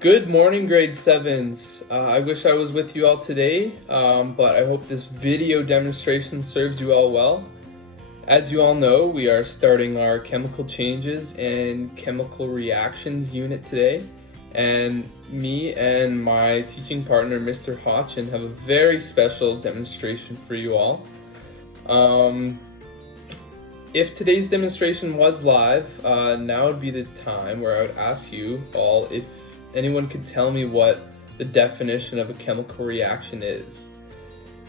Good morning, grade 7s. I wish I was with you all today, but I hope this video demonstration serves you all well. As you all know, we are starting our chemical changes and chemical reactions unit today, and me and my teaching partner, Mr. Hodgson, have a very special demonstration for you all. If today's demonstration was live, now would be the time where I would ask you all if anyone could tell me what the definition of a chemical reaction is.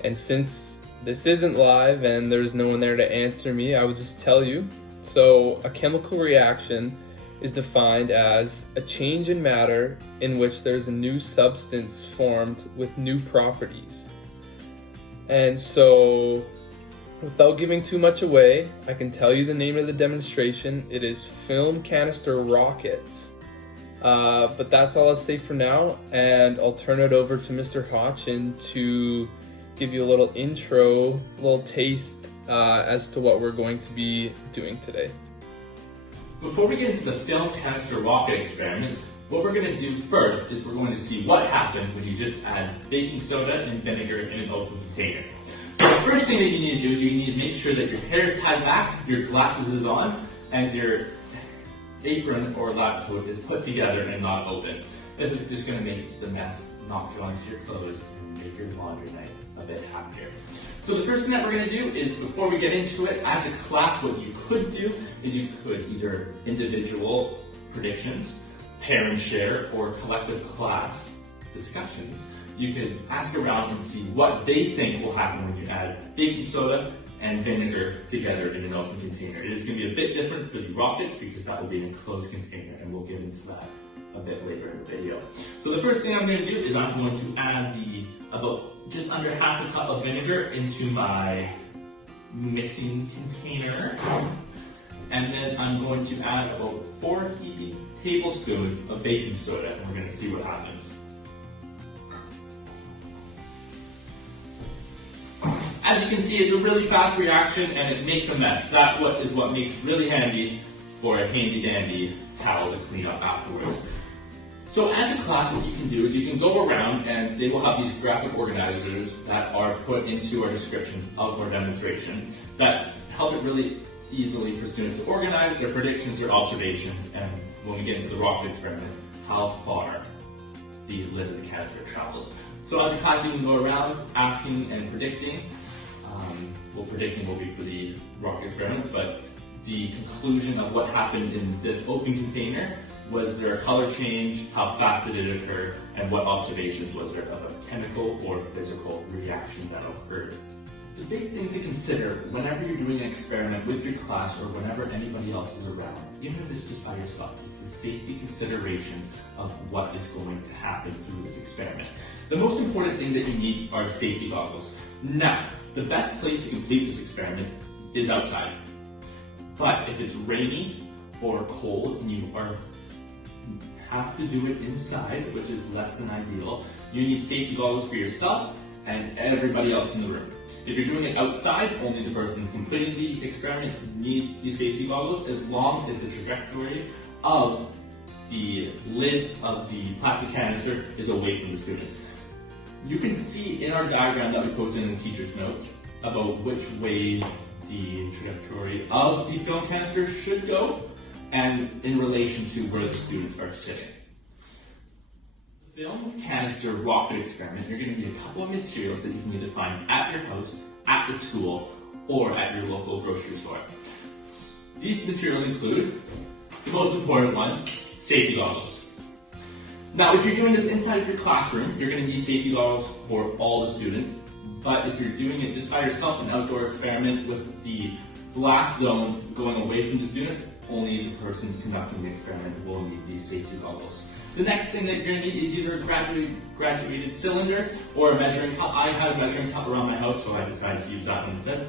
And since this isn't live and there's no one there to answer me, I will just tell you. So a chemical reaction is defined as a change in matter in which there's a new substance formed with new properties. And so, without giving too much away, I can tell you the name of the demonstration. It is film canister rockets. But that's all I'll say for now, and I'll turn it over to Mr. Hodgson to give you a little intro, a little taste as to what we're going to be doing today. Before we get into the film canister rocket experiment, what we're going to do first is we're going to see what happens when you just add baking soda and vinegar in an open container. So the first thing that you need to do is you need to make sure that your hair is tied back, your glasses is on, and your apron or lab coat is put together and not open. This is just going to make the mess not go onto your clothes and make your laundry night a bit happier. So the first thing that we're going to do is, before we get into it, as a class, what you could do is you could either individual predictions, pair and share, or collective class discussions. You could ask around and see what they think will happen when you add baking soda and vinegar together in an open container. It is going to be a bit different for the rockets because that will be an enclosed container, and we'll get into that a bit later in the video. So the first thing I'm going to do is I'm going to add about just under half a cup of vinegar into my mixing container, and then I'm going to add about 4 heaping tablespoons of baking soda, and we're going to see what happens. As you can see, it's a really fast reaction and it makes a mess. That is what makes really handy for a handy dandy towel to clean up afterwards. So as a class, what you can do is you can go around and they will have these graphic organizers that are put into our description of our demonstration that help it really easily for students to organize their predictions, their observations, and when we get into the rocket experiment, how far the lid of the canister travels. So as a class, you can go around asking and predicting. Predicting will be for the rocket experiment, but the conclusion of what happened in this open container, was there a color change, how fast did it occur, and what observations was there of a chemical or physical reaction that occurred. The big thing to consider whenever you're doing an experiment with your class or whenever anybody else is around, even if it's just by yourself, is the safety considerations of what is going to happen through this experiment. The most important thing that you need are safety goggles. Now, the best place to complete this experiment is outside. But if it's rainy or cold and you have to do it inside, which is less than ideal, you need safety goggles for yourself and everybody else in the room. If you're doing it outside, only the person completing the experiment needs these safety goggles, as long as the trajectory of the lid of the plastic canister is away from the students. You can see in our diagram that we posted in the teacher's notes about which way the trajectory of the film canister should go and in relation to where the students are sitting. Film canister rocket experiment, you're going to need a couple of materials that you can either find at your house, at the school, or at your local grocery store. These materials include the most important one, safety goggles. Now, if you're doing this inside of your classroom, you're going to need safety goggles for all the students. But if you're doing it just by yourself, an outdoor experiment with the blast zone going away from the students, only the person conducting the experiment will need these safety goggles. The next thing that you're going to need is either a graduated cylinder or a measuring cup. I had a measuring cup around my house, so I decided to use that one instead.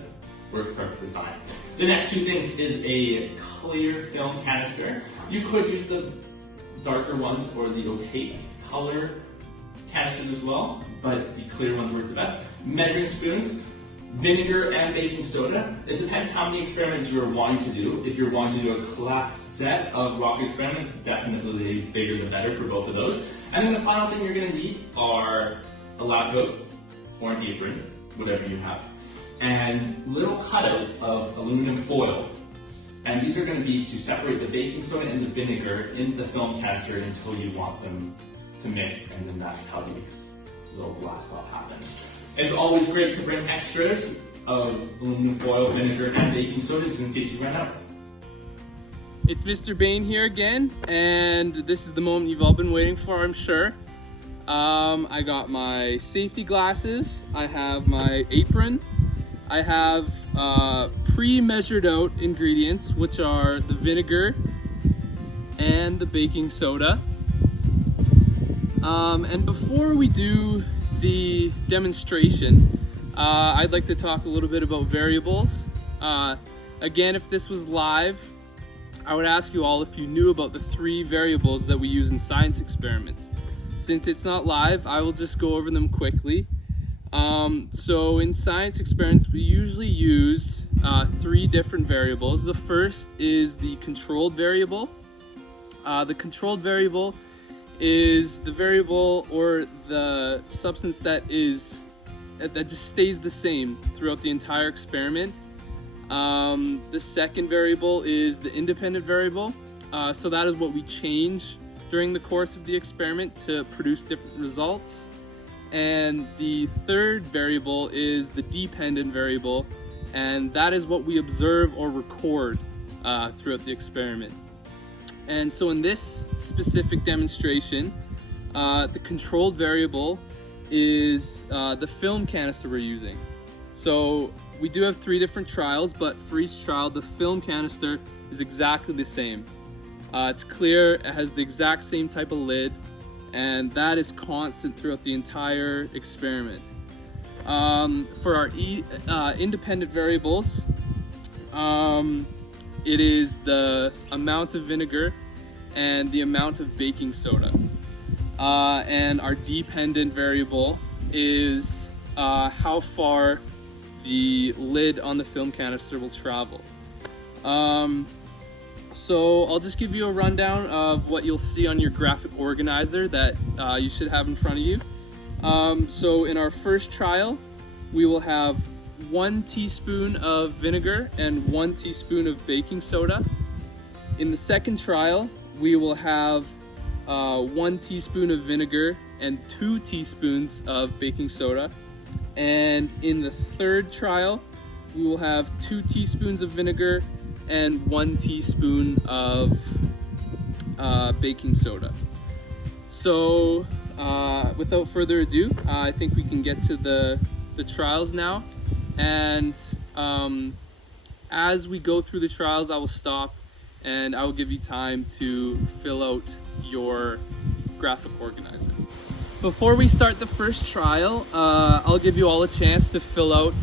Worked perfectly fine. The next two things is a clear film canister. You could use the darker ones or the opaque color canisters as well, but the clear ones work the best. Measuring spoons. vinegar and baking soda. It depends how many experiments you're wanting to do. If you're wanting to do a class set of rock experiments, definitely bigger the better for both of those. And then the final thing you're gonna need are a lab coat or an apron, whatever you have, and little cutouts of aluminum foil. And these are gonna be to separate the baking soda and the vinegar in the film canister until you want them to mix, and then that's how the little blast off happens. It's always great to bring extras of aluminum foil, vinegar, and baking soda just in case you run out. It's Mr. Bain here again, and this is the moment you've all been waiting for, I'm sure. I got my safety glasses, I have my apron, I have pre-measured out ingredients, which are the vinegar and the baking soda. And before we do the demonstration, I'd like to talk a little bit about variables. Again, if this was live, I would ask you all if you knew about the 3 variables that we use in science experiments. Since it's not live, I will just go over them quickly. So in science experiments, we usually use 3 different variables. The first is the controlled variable. The controlled variable is the variable or the substance that just stays the same throughout the entire experiment. The second variable is the independent variable. So that is what we change during the course of the experiment to produce different results. And the third variable is the dependent variable, and that is what we observe or record throughout the experiment. And so in this specific demonstration, the controlled variable is the film canister we're using. So we do have 3 different trials, but for each trial, the film canister is exactly the same. It's clear, it has the exact same type of lid, and that is constant throughout the entire experiment. For our independent variables, it is the amount of vinegar and the amount of baking soda. And our dependent variable is how far the lid on the film canister will travel. So I'll just give you a rundown of what you'll see on your graphic organizer that you should have in front of you. So in our first trial, we will have 1 teaspoon of vinegar and 1 teaspoon of baking soda. In the second trial, we will have 1 teaspoon of vinegar and 2 teaspoons of baking soda. And in the third trial, we will have 2 teaspoons of vinegar and 1 teaspoon of baking soda. So without further ado, I think we can get to the trials now. And as we go through the trials, I will stop and I will give you time to fill out your graphic organizer. Before we start the first trial, I'll give you all a chance to fill out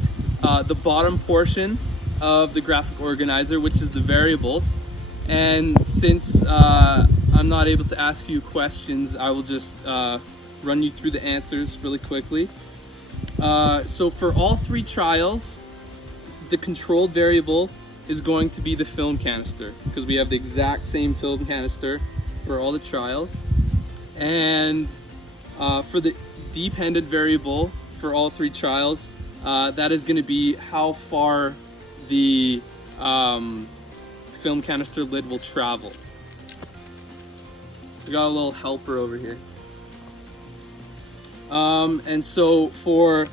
the bottom portion of the graphic organizer, which is the variables. And since I'm not able to ask you questions, I will just run you through the answers really quickly. So for all 3 trials, the controlled variable is going to be the film canister, because we have the exact same film canister for all the trials. And for the dependent variable for all 3 trials, that is going to be how far the film canister lid will travel. We got a little helper over here. And so for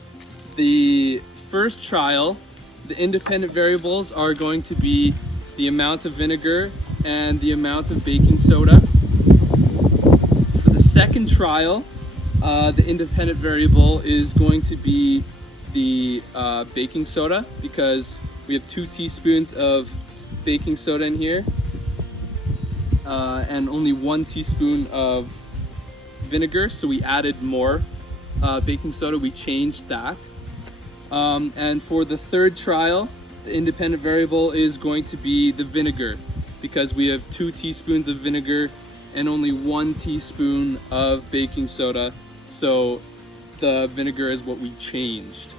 the first trial, the independent variables are going to be the amount of vinegar and the amount of baking soda. For the second trial, the independent variable is going to be the baking soda, because we have 2 teaspoons of baking soda in here and only 1 teaspoon of vinegar, so we added more baking soda, we changed that. And for the third trial, the independent variable is going to be the vinegar, because we have 2 teaspoons of vinegar and only 1 teaspoon of baking soda, so the vinegar is what we changed.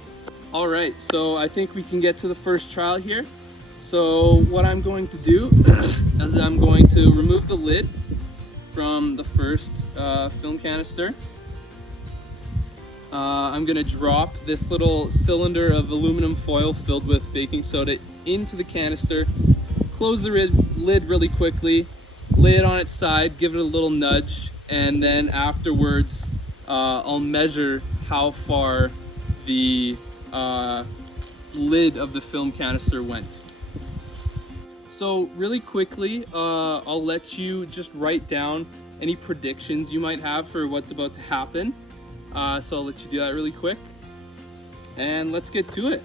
All right, so I think we can get to the first trial here. So what I'm going to do is I'm going to remove the lid from the first film canister. I'm gonna drop this little cylinder of aluminum foil filled with baking soda into the canister, close the lid really quickly, lay it on its side, give it a little nudge, and then afterwards I'll measure how far the lid of the film canister went. So really quickly, I'll let you just write down any predictions you might have for what's about to happen. So I'll let you do that really quick, and let's get to it.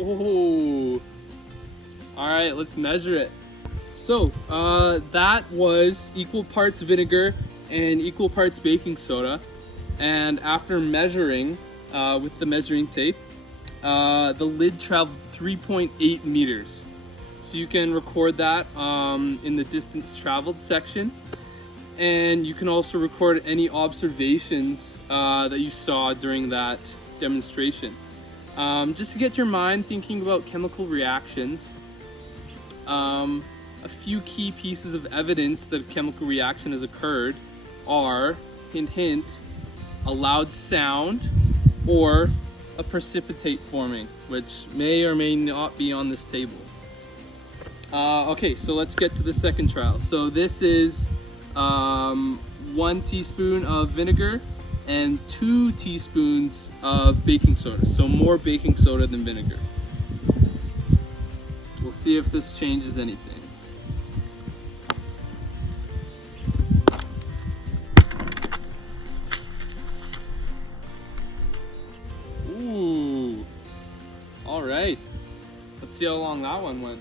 Oh, all right, let's measure it. So that was equal parts vinegar and equal parts baking soda, and after measuring with the measuring tape, the lid traveled 3.8 meters. So you can record that in the distance traveled section, and you can also record any observations that you saw during that demonstration. Just to get your mind thinking about chemical reactions, a few key pieces of evidence that a chemical reaction has occurred are, hint hint, a loud sound or a precipitate forming, which may or may not be on this table. Okay, so let's get to the second trial. So this is 1 teaspoon of vinegar and 2 teaspoons of baking soda. So more baking soda than vinegar. We'll see if this changes anything. Ooh, all right. Let's see how long that one went.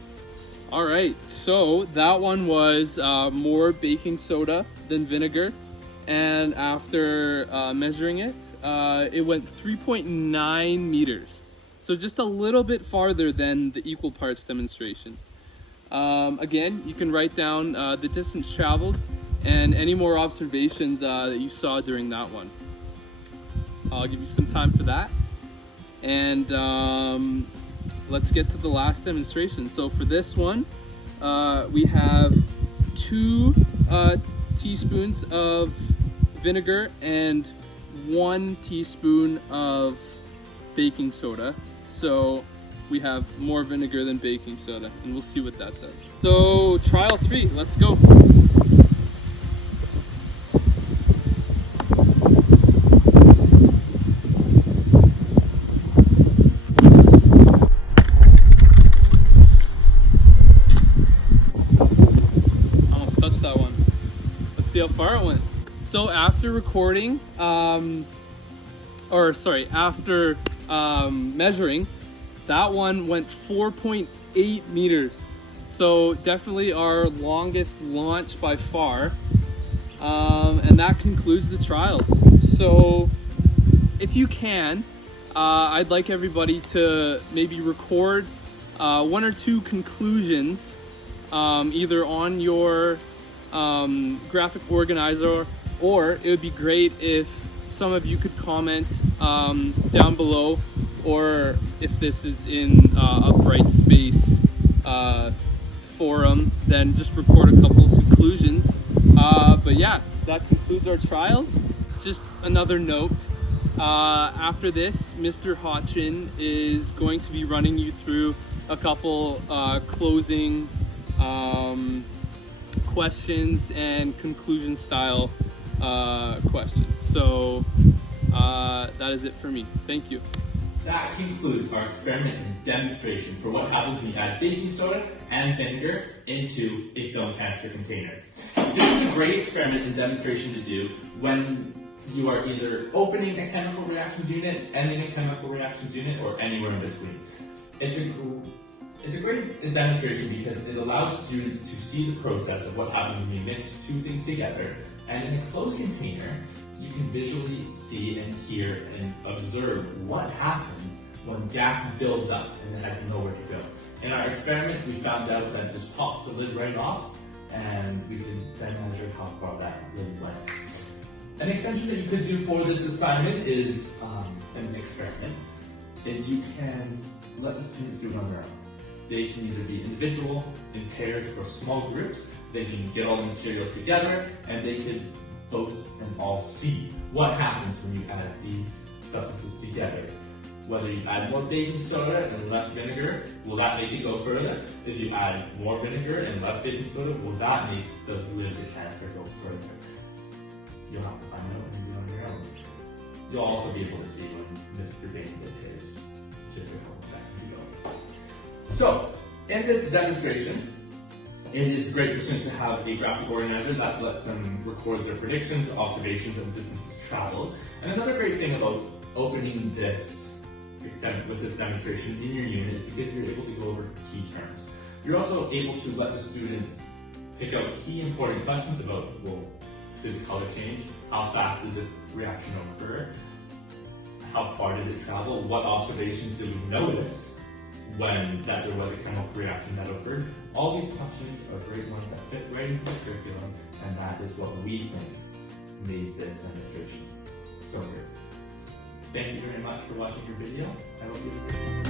All right, so that one was more baking soda than vinegar. And after measuring it, it went 3.9 meters. So just a little bit farther than the equal parts demonstration. Again, you can write down the distance traveled and any more observations that you saw during that one. I'll give you some time for that. And let's get to the last demonstration. So for this one, we have 2 teaspoons of vinegar and 1 teaspoon of baking soda. So we have more vinegar than baking soda, and we'll see what that does. So trial 3, let's go. Almost touched that one. Let's see how far it went. So after recording, after measuring, that one went 4.8 meters. So definitely our longest launch by far. And that concludes the trials. So if you can, I'd like everybody to maybe record 1 or 2 conclusions, either on your graphic organizer, or it would be great if some of you could comment down below, or if this is in a Bright Space forum, then just record a couple of conclusions. But yeah, that concludes our trials. Just another note, after this, Mr. Hotchin is going to be running you through a couple closing questions and conclusion style questions. So that is it for me. Thank you. That concludes our experiment and demonstration for what happens when you add baking soda and vinegar into a film canister container. This is a great experiment and demonstration to do when you are either opening a chemical reactions unit, ending a chemical reactions unit, or anywhere in between. It's a great demonstration because it allows students to see the process of what happens when you mix 2 things together, and in a closed container, you can visually see and hear and observe what happens when gas builds up and then has nowhere to go. In our experiment, we found out that just pop the lid right off, and we could then measure how far that lid went. An extension that you could do for this assignment is an experiment. Is you can let the students do it on their own. They can either be individual, in pairs, or small groups. They can get all the materials together, and they could both and all see what happens when you add these substances together. Whether you add more baking soda and less vinegar, will that make it go further? If you add more vinegar and less baking soda, will that make the lid of the canister go further? You'll have to find out when you do it on your own. You'll also be able to see when Mr. Bain did his just a couple seconds ago. So, in this demonstration, it is great for students to have a graphic organizer that lets them record their predictions, observations, and distances traveled. And another great thing about opening this with this demonstration in your unit is because you're able to go over key terms. You're also able to let the students pick out key important questions about, well, did the color change? How fast did this reaction occur? How far did it travel? What observations did we notice when that there was a chemical reaction that occurred? All these questions are great ones that fit right into the curriculum, and that is what we think made this demonstration so good. Thank you very much for watching your video. I hope you